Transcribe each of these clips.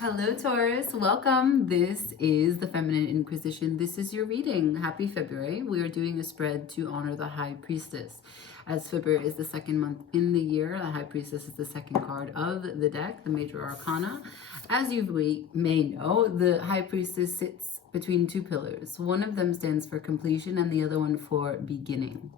Hello, Taurus. Welcome. This is the Feminine Inquisition. This is your reading. Happy February. We are doing a spread to honor the High Priestess. As February is the second month in the year, the High Priestess is the second card of the deck, the Major Arcana. As you may know, the High Priestess sits between two pillars. One of them stands for completion and the other one for beginning.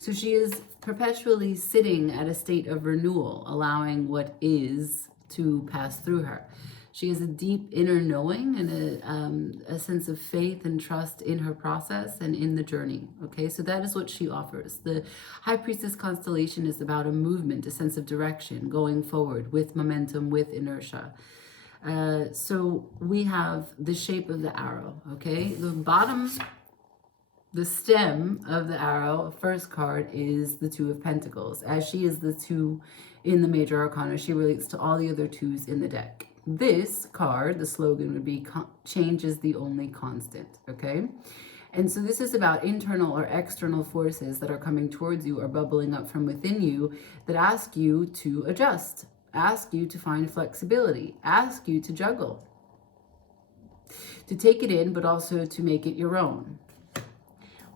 So she is perpetually sitting at a state of renewal, allowing what is to pass through her. She has a deep inner knowing and a sense of faith and trust in her process and in the journey. Okay, so that is what she offers. The High Priestess constellation is about a movement, a sense of direction, going forward with momentum, with inertia. So we have the shape of the arrow. Okay, the stem of the arrow, first card, is the Two of Pentacles. As she is the two in the Major Arcana, she relates to all the other twos in the deck. This card, the slogan would be, change is the only constant, okay? And so this is about internal or external forces that are coming towards you or bubbling up from within you that ask you to adjust, ask you to find flexibility, ask you to juggle, to take it in, but also to make it your own.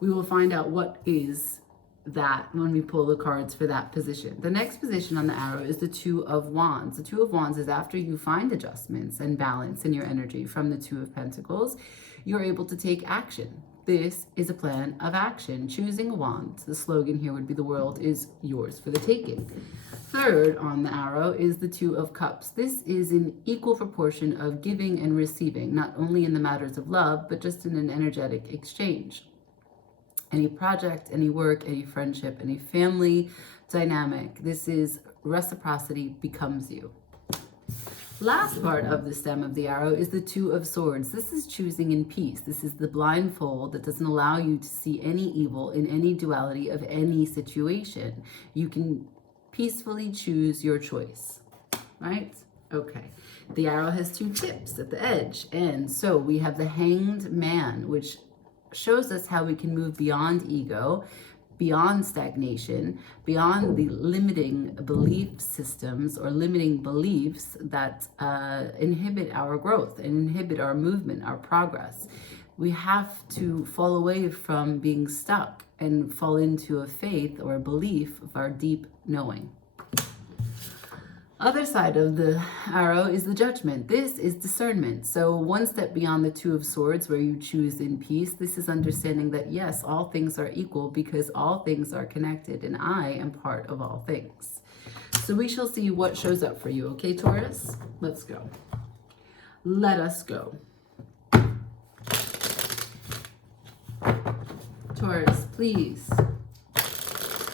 We will find out what is that when we pull the cards for that position. The next position on the arrow is the Two of Wands. The Two of Wands is after you find adjustments and balance in your energy from the Two of Pentacles, you're able to take action. This is a plan of action. Choosing a wand. The slogan here would be the world is yours for the taking. Third on the arrow is the Two of Cups. This is an equal proportion of giving and receiving, not only in the matters of love, but just in an energetic exchange. Any project, any work, any friendship, any family dynamic. This is reciprocity becomes you. Last part of the stem of the arrow is the Two of Swords. This is choosing in peace. This is the blindfold that doesn't allow you to see any evil in any duality of any situation. You can peacefully choose your choice, right? Okay. The arrow has two tips at the edge. And so we have the Hanged Man, which shows us how we can move beyond ego, beyond stagnation, beyond the limiting belief systems or limiting beliefs that inhibit our growth and inhibit our movement, our progress. We have to fall away from being stuck and fall into a faith or a belief of our deep knowing. Other side of the arrow is the Judgment. This is discernment. So one step beyond the Two of Swords, where you choose in peace, this is understanding that yes, all things are equal because all things are connected and I am part of all things. So we shall see what shows up for you. Okay, Taurus? Let's go. Let us go. Taurus, please.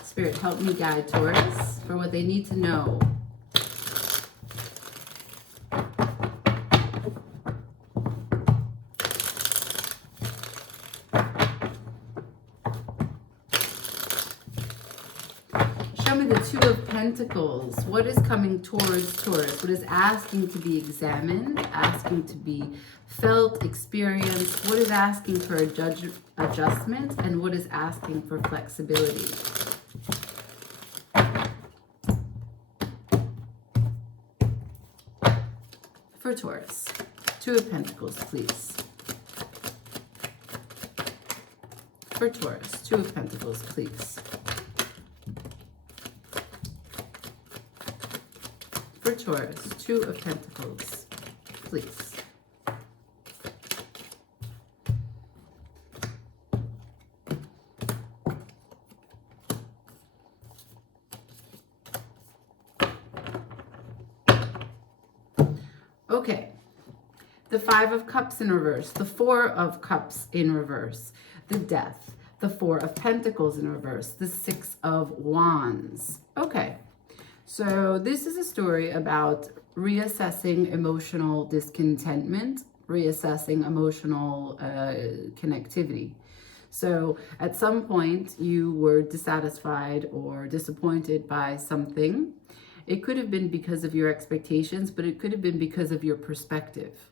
Spirit, help me guide Taurus for what they need to know. Show me the Two of Pentacles. What is coming towards Taurus? What is asking to be examined, asking to be felt, experienced? What is asking for adjustment? And what is asking for flexibility? For Taurus, Two of Pentacles, please. For Taurus, Two of Pentacles, please. For Taurus, Two of Pentacles, please. Okay, the Five of Cups in reverse, the Four of Cups in reverse, the Death, the Four of Pentacles in reverse, the Six of Wands. Okay. So this is a story about reassessing emotional discontentment, reassessing emotional connectivity. So at some point you were dissatisfied or disappointed by something. It could have been because of your expectations, but it could have been because of your perspective.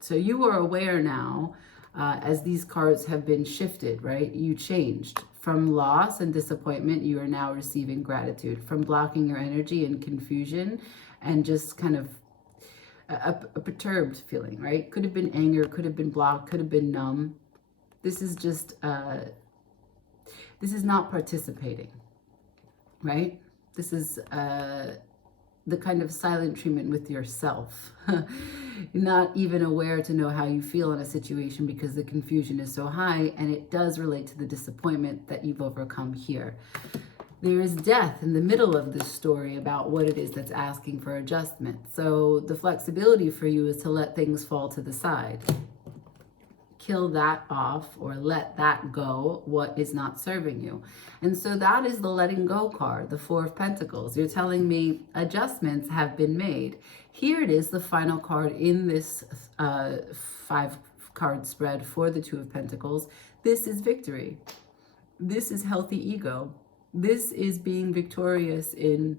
So you are aware now, as these cards have been shifted, right? You changed. From loss and disappointment, you are now receiving gratitude. From blocking your energy and confusion and just kind of a perturbed feeling, right? Could have been anger, could have been blocked, could have been numb. This is just, this is not participating, right? This is the kind of silent treatment with yourself. You're not even aware to know how you feel in a situation because the confusion is so high, and it does relate to the disappointment that you've overcome here. There is death in the middle of this story about what it is that's asking for adjustment. So the flexibility for you is to let things fall to the side. Kill that off or let that go, what is not serving you. And so that is the letting go card, the Four of Pentacles. You're telling me adjustments have been made. Here it is, the final card in this 5-card spread for the Two of Pentacles. This is victory. This is healthy ego. This is being victorious in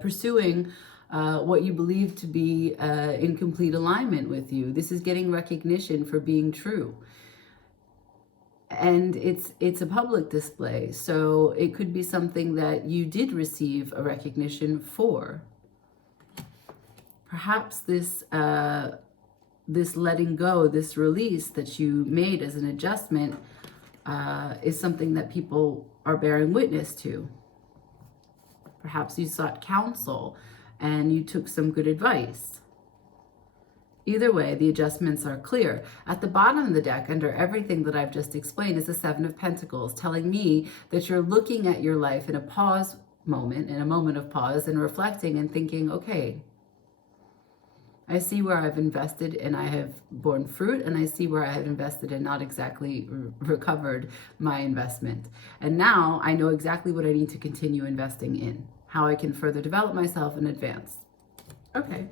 pursuing what you believe to be in complete alignment with you. This is getting recognition for being true. And it's a public display, so it could be something that you did receive a recognition for. Perhaps this this letting go, this release that you made as an adjustment is something that people are bearing witness to. Perhaps you sought counsel and you took some good advice. Either way, the adjustments are clear. At the bottom of the deck, under everything that I've just explained, is the Seven of Pentacles, telling me that you're looking at your life in a pause moment, in a moment of pause, and reflecting and thinking, okay, I see where I've invested and I have borne fruit, and I see where I have invested and not exactly recovered my investment. And now I know exactly what I need to continue investing in, how I can further develop myself and advance. Okay,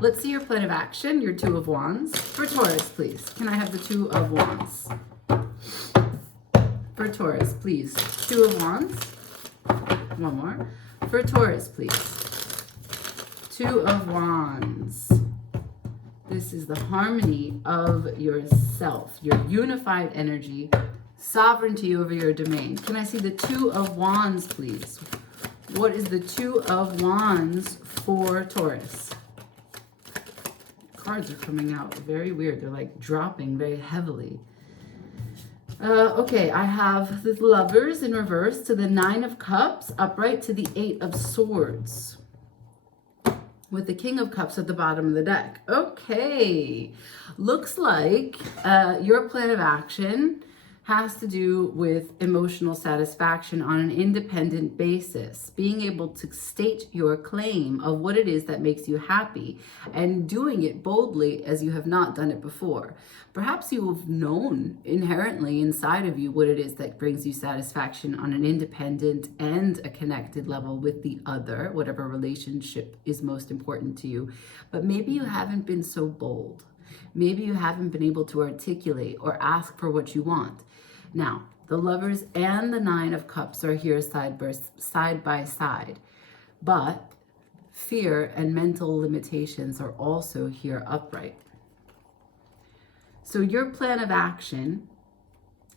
let's see your plan of action, your Two of Wands. For Taurus, please. Can I have the Two of Wands? For Taurus, please. Two of Wands. One more. For Taurus, please. Two of Wands. This is the harmony of yourself, your unified energy, sovereignty over your domain. Can I see the Two of Wands, please? What is the Two of Wands for Taurus? Cards are coming out very weird. They're like dropping very heavily. Okay, I have the Lovers in reverse to the Nine of Cups, upright to the Eight of Swords, with the King of Cups at the bottom of the deck. Okay, looks like your plan of action has to do with emotional satisfaction on an independent basis, being able to state your claim of what it is that makes you happy and doing it boldly as you have not done it before. Perhaps you have known inherently inside of you what it is that brings you satisfaction on an independent and a connected level with the other, whatever relationship is most important to you, but maybe you haven't been so bold. Maybe you haven't been able to articulate or ask for what you want. Now, the Lovers and the Nine of Cups are here side by side, but fear and mental limitations are also here upright. So your plan of action,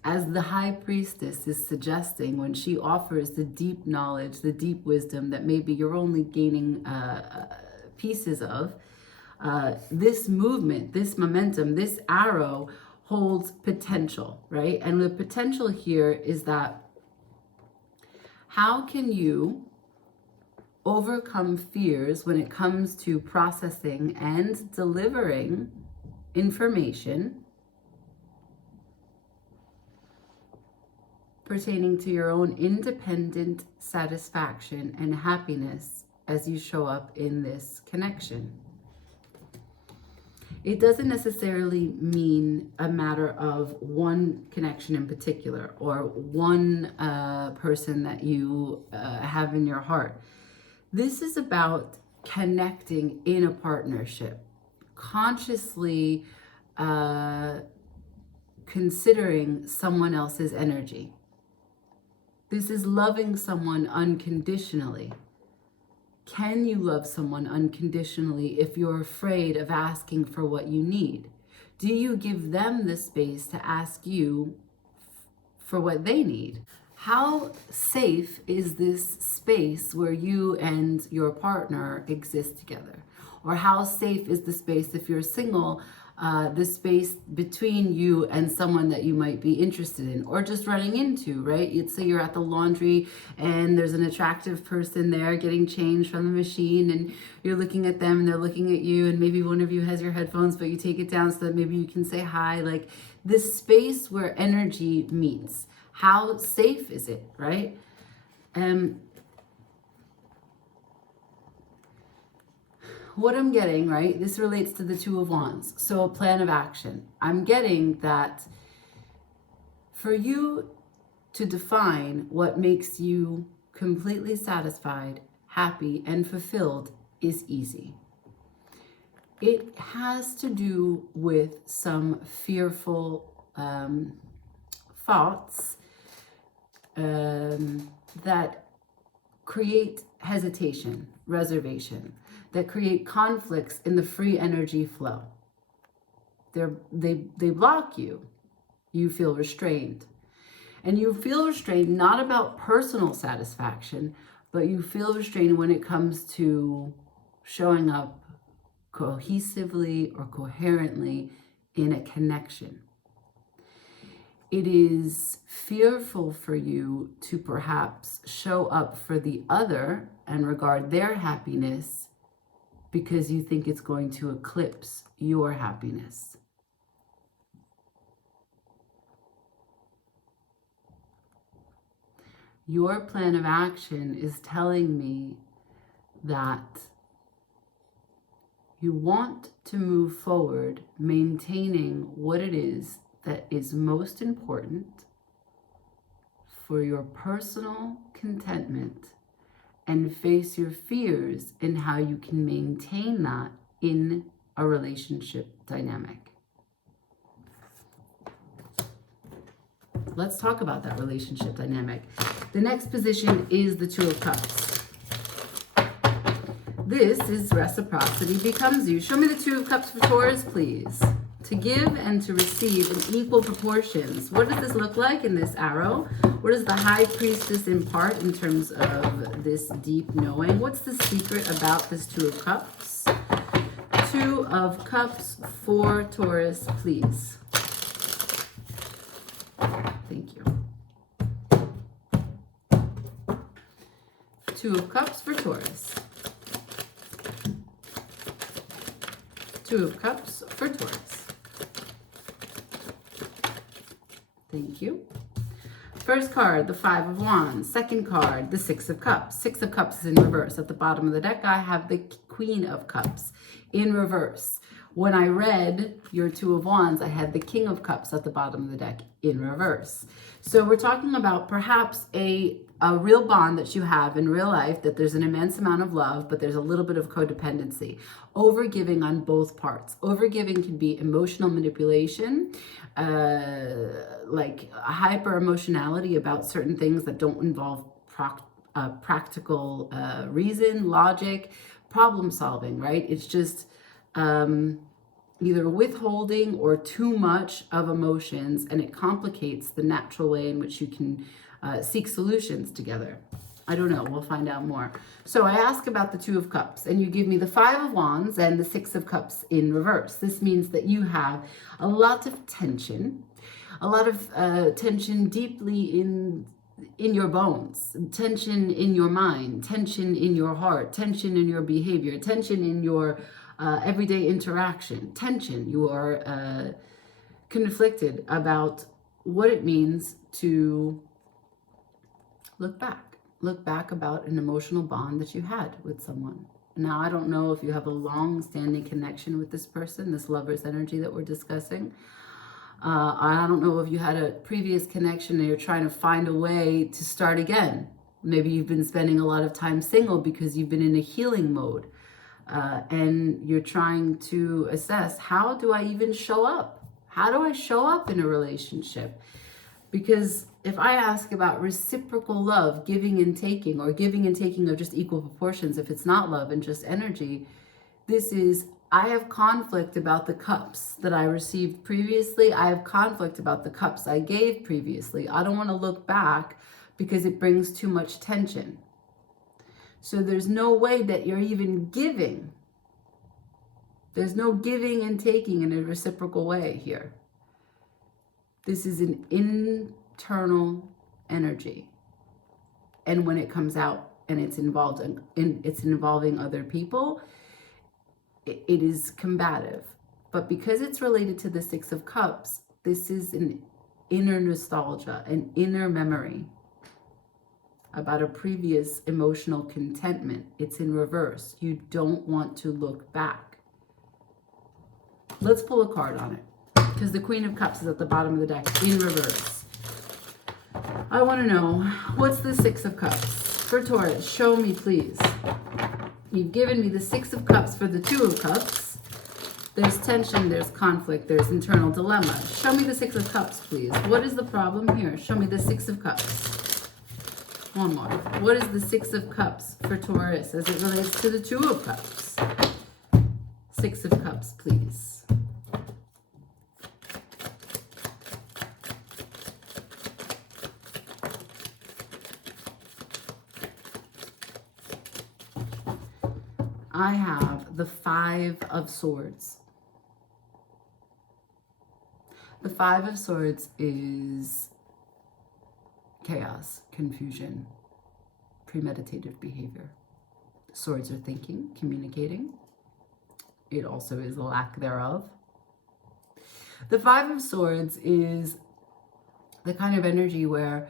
as the High Priestess is suggesting when she offers the deep knowledge, the deep wisdom that maybe you're only gaining pieces of, this movement, this momentum, this arrow holds potential, right? And the potential here is that how can you overcome fears when it comes to processing and delivering information pertaining to your own independent satisfaction and happiness as you show up in this connection. It doesn't necessarily mean a matter of one connection in particular or one person that you have in your heart. This is about connecting in a partnership, consciously considering someone else's energy. This is loving someone unconditionally. Can you love someone unconditionally if you're afraid of asking for what you need? Do you give them the space to ask you for what they need? How safe is this space where you and your partner exist together? Or how safe is the space if you're single, the space between you and someone that you might be interested in or just running into, right? You'd say you're at the laundry and there's an attractive person there getting changed from the machine, and you're looking at them and they're looking at you, and maybe one of you has your headphones, but you take it down so that maybe you can say hi. Like this space where energy meets. How safe is it, right? What I'm getting, right, this relates to the Two of Wands. So a plan of action. I'm getting that for you to define what makes you completely satisfied, happy, and fulfilled is easy. It has to do with some fearful thoughts that create hesitation, reservation, that create conflicts in the free energy flow. They block you. You feel restrained. And you feel restrained not about personal satisfaction, but you feel restrained when it comes to showing up cohesively or coherently in a connection. It is fearful for you to perhaps show up for the other and regard their happiness because you think it's going to eclipse your happiness. Your plan of action is telling me that you want to move forward maintaining what it is that is most important for your personal contentment, and face your fears in how you can maintain that in a relationship dynamic. Let's talk about that relationship dynamic. The next position is the Two of Cups. This is reciprocity becomes you. Show me the Two of Cups for Taurus, please. To give and to receive in equal proportions. What does this look like in this arrow? What does the High Priestess impart in terms of this deep knowing? What's the secret about this Two of Cups? Two of Cups for Taurus, please. Thank you. Two of Cups for Taurus. Two of Cups for Taurus. Thank you. First card, the Five of Wands. Second card, the Six of Cups. Six of Cups is in reverse. At the bottom of the deck, I have the Queen of Cups in reverse. When I read your Two of Wands, I had the King of Cups at the bottom of the deck in reverse. So we're talking about perhaps a real bond that you have in real life, that there's an immense amount of love, but there's a little bit of codependency. Overgiving on both parts. Overgiving can be emotional manipulation, like a hyper emotionality about certain things that don't involve practical reason, logic, problem solving, right? It's just either withholding or too much of emotions, and it complicates the natural way in which you can seek solutions together. I don't know, we'll find out more. So I ask about the Two of Cups, and you give me the Five of Wands and the Six of Cups in reverse. This means that you have a lot of tension deeply in your bones, tension in your mind, tension in your heart, tension in your behavior, tension in your everyday interaction, tension. You are conflicted about what it means to look back about an emotional bond that you had with someone. Now, I don't know if you have a long-standing connection with this person, this lover's energy that we're discussing. I don't know if you had a previous connection and you're trying to find a way to start again. Maybe you've been spending a lot of time single because you've been in a healing mode. And you're trying to assess, how do I even show up? How do I show up in a relationship? Because if I ask about reciprocal love, giving and taking, or giving and taking of just equal proportions, if it's not love and just energy, this is, I have conflict about the cups that I received previously. I have conflict about the cups I gave previously. I don't want to look back because it brings too much tension. So there's no way that you're even giving There's no giving and taking in a reciprocal way here. This is an internal energy. And when it comes out and it's involving other people, it is combative. But because it's related to the Six of Cups, this is an inner nostalgia, an inner memory about a previous emotional contentment. It's in reverse. You don't want to look back. Let's pull a card on it, because the Queen of Cups is at the bottom of the deck in reverse. I want to know, what's the Six of Cups for Taurus? Show me, please. You've given me the Six of Cups for the Two of Cups. There's tension, there's conflict, there's internal dilemma. Show me the Six of Cups, please. What is the problem here? Show me the Six of Cups. One more. What is the Six of Cups for Taurus as it relates to the Two of Cups? Six of Cups, please. I have the Five of Swords. The Five of Swords is chaos, confusion, premeditative behavior. Swords are thinking, communicating. It also is a lack thereof. The Five of Swords is the kind of energy where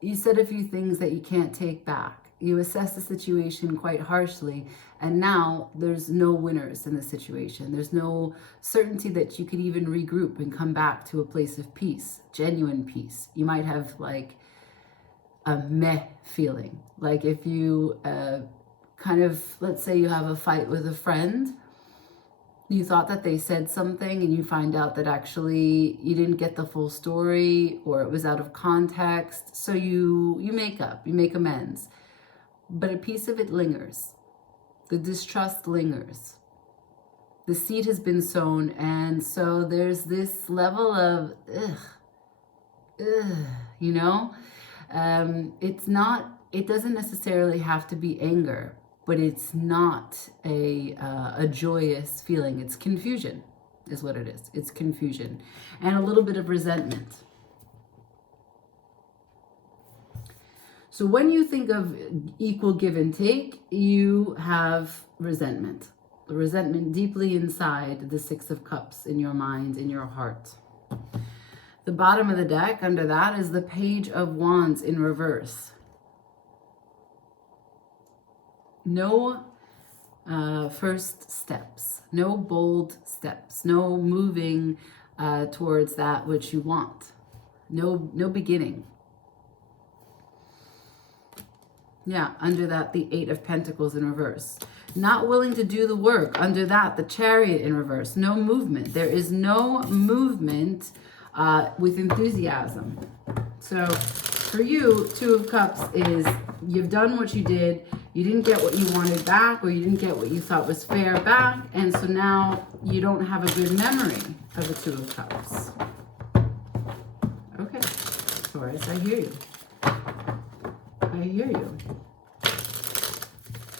you said a few things that you can't take back. You assess the situation quite harshly, and now there's no winners in the situation. There's no certainty that you could even regroup and come back to a place of peace, genuine peace. You might have like a meh feeling. Like if you kind of, let's say you have a fight with a friend, you thought that they said something and you find out that actually you didn't get the full story or it was out of context. So you make up, you make amends. But a piece of it lingers. The distrust lingers. The seed has been sown, and so there's this level of, you know? It doesn't necessarily have to be anger, but it's not a joyous feeling. It's confusion, is what it is. It's confusion. And a little bit of resentment. So when you think of equal give and take, you have resentment. The resentment deeply inside the Six of Cups in your mind, in your heart. The bottom of the deck under that is the Page of Wands in reverse. No first steps, no bold steps, no moving towards that which you want. No beginning. Yeah, under that, the Eight of Pentacles in reverse. Not willing to do the work. Under that, the Chariot in reverse. No movement. There is no movement with enthusiasm. So for you, Two of Cups is you've done what you did. You didn't get what you wanted back, or you didn't get what you thought was fair back. And so now you don't have a good memory of the Two of Cups. Okay, Taurus, I hear you. I hear you.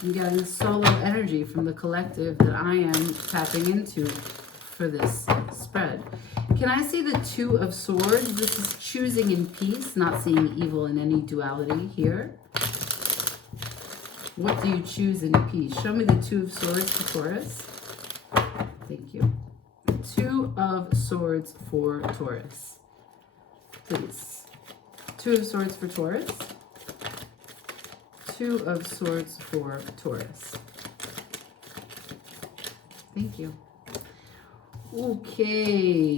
I'm getting solo energy from the collective that I am tapping into for this spread. Can I see the Two of Swords? This is choosing in peace, not seeing evil in any duality here. What do you choose in peace? Show me the Two of Swords for Taurus. Thank you. Two of Swords for Taurus. Please. Two of Swords for Taurus. Two of Swords for Taurus. Thank you. Okay.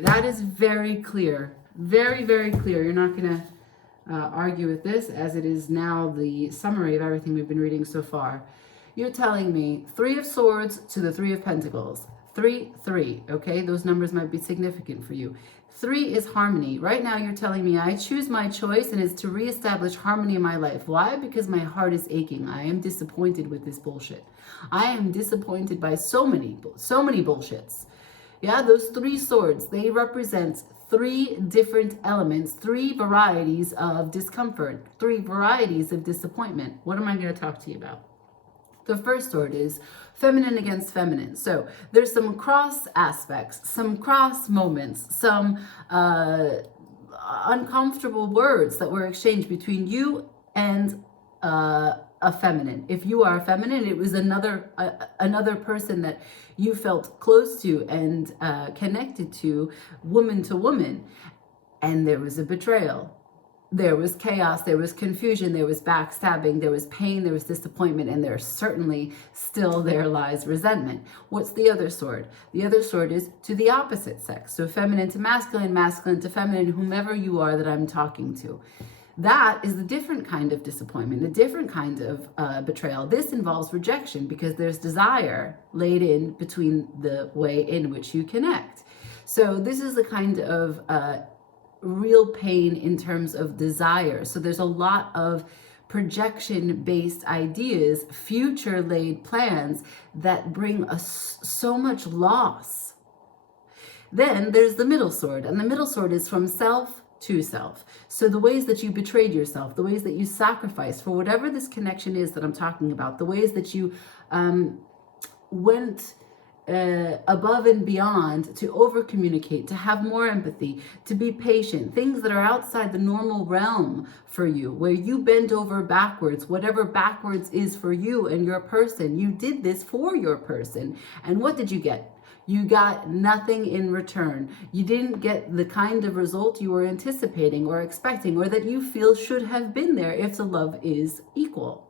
That is very clear. Very, very clear. You're not going to argue with this, as it is now the summary of everything we've been reading so far. You're telling me Three of Swords to the Three of Pentacles. 3, 3. Okay, those numbers might be significant for you. 3 is harmony. Right now you're telling me I choose my choice and it's to reestablish harmony in my life. Why? Because my heart is aching. I am disappointed with this bullshit. I am disappointed by so many bullshits. Yeah, those 3 swords, they represent 3 different elements, 3 varieties of discomfort, 3 varieties of disappointment. What am I going to talk to you about? The first sword is feminine against feminine. So there's some cross aspects, some cross moments, some uncomfortable words that were exchanged between you and a feminine. If you are feminine, it was another person that you felt close to and connected to woman, and there was a betrayal. There was chaos, there was confusion, there was backstabbing, there was pain, there was disappointment, and there certainly still there lies resentment. What's the other sword? The other sword is to the opposite sex. So feminine to masculine, masculine to feminine, whomever you are that I'm talking to. That is a different kind of disappointment, a different kind of betrayal. This involves rejection because there's desire laid in between the way in which you connect. So this is a kind of real pain in terms of desire. So there's a lot of projection-based ideas, future-laid plans that bring us so much loss. Then there's the middle sword, and the middle sword is from self to self. So the ways that you betrayed yourself, the ways that you sacrificed for whatever this connection is that I'm talking about, the ways that you went above and beyond to over communicate, to have more empathy, to be patient, things that are outside the normal realm for you, where you bend over backwards, whatever backwards is for you and your person. You did this for your person. And what did you get? You got nothing in return. You didn't get the kind of result you were anticipating or expecting, or that you feel should have been there if the love is equal.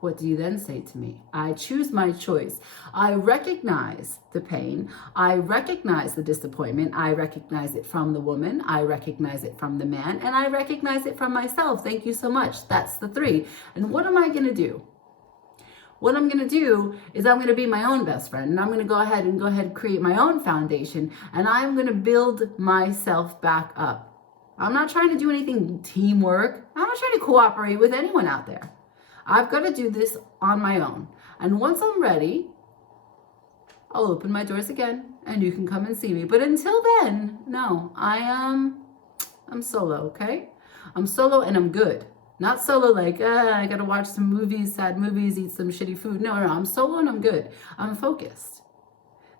What do you then say to me? I choose my choice. I recognize the pain. I recognize the disappointment. I recognize it from the woman. I recognize it from the man. And I recognize it from myself. Thank you so much. That's the three. And what am I going to do? What I'm going to do is I'm going to be my own best friend. And I'm going to go ahead and create my own foundation. And I'm going to build myself back up. I'm not trying to do anything teamwork. I'm not trying to cooperate with anyone out there. I've got to do this on my own. And once I'm ready, I'll open my doors again and you can come and see me. But until then, no, I'm solo, okay? I'm solo and I'm good. Not solo like, I got to watch some movies, sad movies, eat some shitty food. No, I'm solo and I'm good. I'm focused.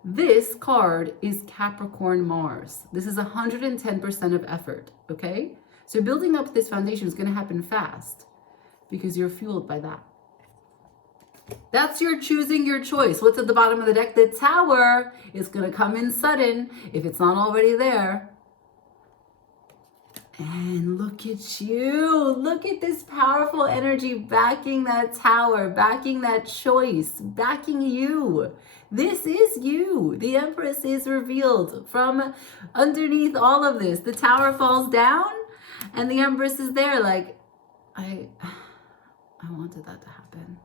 This card is Capricorn Mars. This is 110% of effort, okay? So building up this foundation is going to happen fast, because you're fueled by that. That's your choosing your choice. What's at the bottom of the deck? The Tower is going to come in sudden if it's not already there. And look at you. Look at this powerful energy backing that Tower, backing that choice, backing you. This is you. The Empress is revealed from underneath all of this. The Tower falls down and the Empress is there like, I wanted that to happen.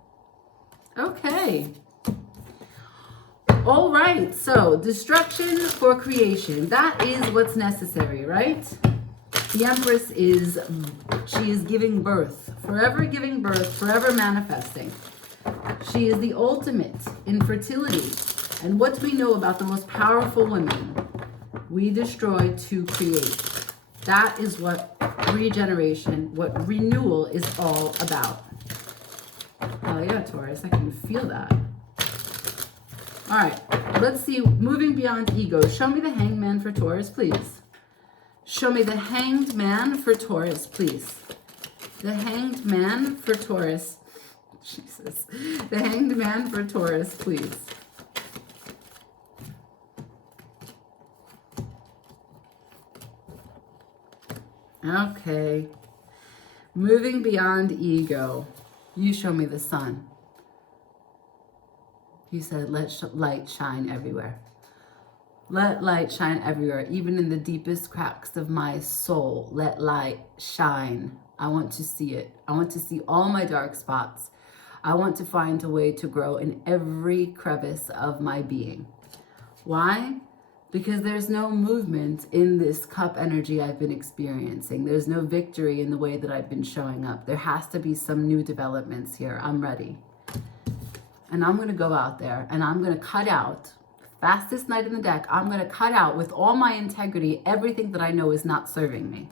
Okay. All right. So destruction for creation. That is what's necessary, right? The Empress she is giving birth, forever manifesting. She is the ultimate in fertility. And what do we know about the most powerful women? We destroy to create. That is what regeneration, what renewal is all about. Oh yeah, Taurus, I can feel that. All right, let's see, moving beyond ego. Show me the Hangman for Taurus, please. Show me the Hanged Man for Taurus, please. The Hanged Man for Taurus. Jesus. The Hanged Man for Taurus, please. Okay. Moving beyond ego. You show me the sun. You said, let light shine everywhere. Let light shine everywhere, even in the deepest cracks of my soul. Let light shine. I want to see it. I want to see all my dark spots. I want to find a way to grow in every crevice of my being. Why? Because there's no movement in this cup energy I've been experiencing. There's no victory in the way that I've been showing up. There has to be some new developments here. I'm ready. And I'm going to go out there and I'm going to cut out, fastest knight in the deck, I'm going to cut out with all my integrity everything that I know is not serving me.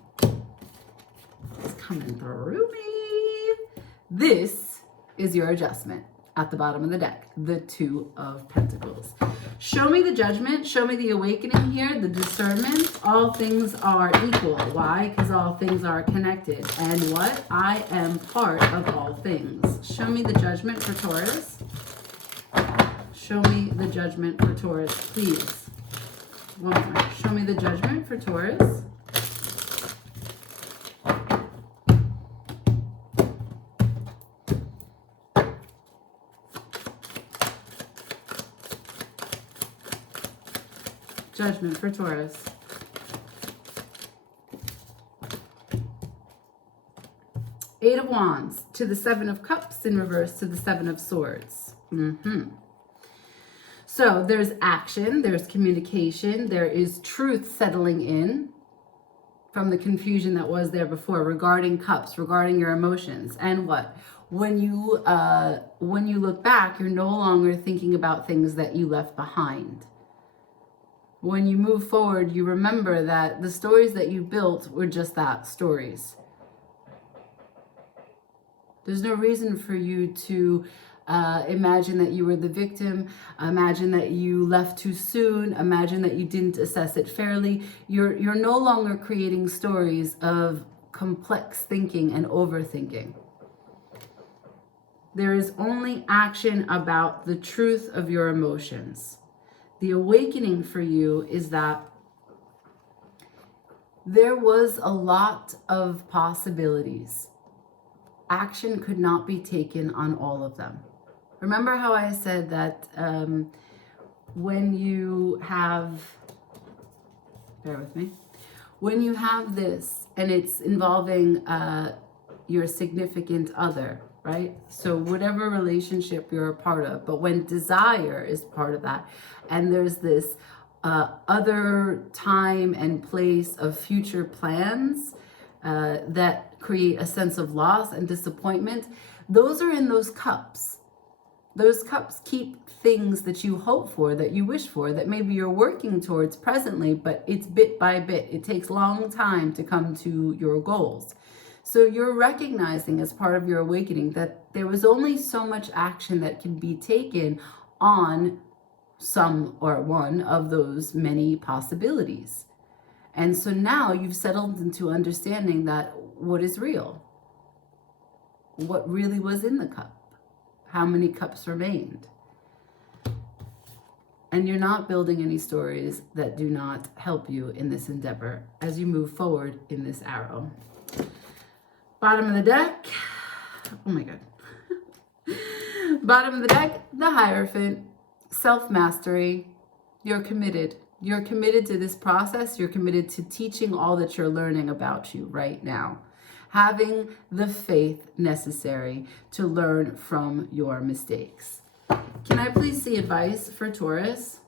It's coming through me. This is your adjustment. at the bottom of the deck, the Two of Pentacles. Show me the Judgment. Show me the awakening here, the discernment. All things are equal. Why? Because all things are connected. And what? I am part of all things. Show me the Judgment for Taurus. Show me the Judgment for Taurus, please. One more. Show me the Judgment for Taurus. Judgment for Taurus. Eight of Wands to the Seven of Cups in reverse to the Seven of Swords. So there's action, there's communication, there is truth settling in from the confusion that was there before regarding cups, regarding your emotions. And what? When you look back, you're no longer thinking about things that you left behind. When you move forward, you remember that the stories that you built were just that, stories. There's no reason for you to imagine that you were the victim, imagine that you left too soon, imagine that you didn't assess it fairly. You're no longer creating stories of complex thinking and overthinking. There is only action about the truth of your emotions. The awakening for you is that there was a lot of possibilities. Action could not be taken on all of them. Remember how I said that when you have, bear with me, when you have this and it's involving your significant other, right? So whatever relationship you're a part of, but when desire is part of that, and there's this other time and place of future plans that create a sense of loss and disappointment, those are in those cups. Those cups keep things that you hope for, that you wish for, that maybe you're working towards presently, but it's bit by bit. It takes a long time to come to your goals. So you're recognizing as part of your awakening that there was only so much action that can be taken on some or one of those many possibilities. And so now you've settled into understanding that what is real, what really was in the cup, how many cups remained. And you're not building any stories that do not help you in this endeavor as you move forward in this arrow. Bottom of the deck, oh my God. Bottom of the deck, the Hierophant, self-mastery. You're committed. You're committed to this process. You're committed to teaching all that you're learning about you right now. Having the faith necessary to learn from your mistakes. Can I please see advice for Taurus?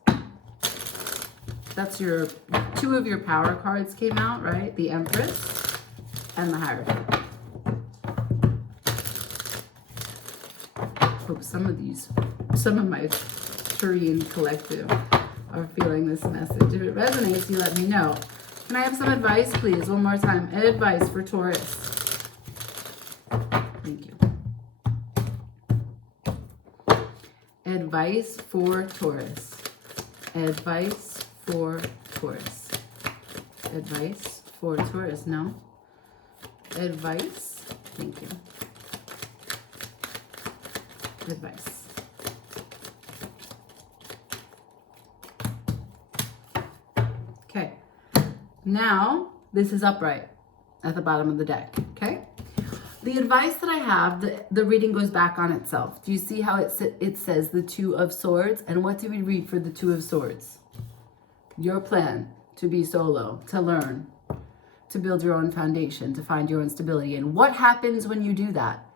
That's your two of your power cards came out, right? The Empress and the Hierophant. Hope some of my Korean collective are feeling this message. If it resonates, you let me know. Can I have some advice, please? One more time. Advice for Taurus. Thank you. Advice for Taurus. Advice for Taurus. Advice for Taurus. No. Advice. Thank you. Advice. Okay. Now, this is upright at the bottom of the deck. Okay. The advice that I have, the reading goes back on itself. Do you see how it says the Two of Swords? And what do we read for the Two of Swords? Your plan to be solo, to learn, to build your own foundation, to find your own stability. And what happens when you do that?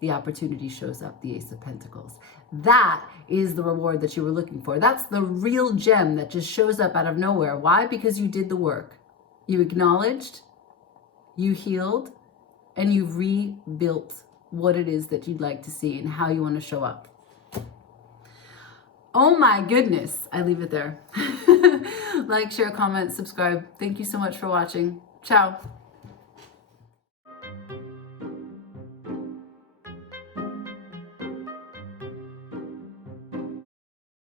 The opportunity shows up, the Ace of Pentacles. That is the reward that you were looking for. That's the real gem that just shows up out of nowhere. Why? Because you did the work. You acknowledged, you healed, and you've rebuilt what it is that you'd like to see and how you want to show up. Oh my goodness. I leave it there. Like, share, comment, subscribe. Thank you so much for watching. Ciao.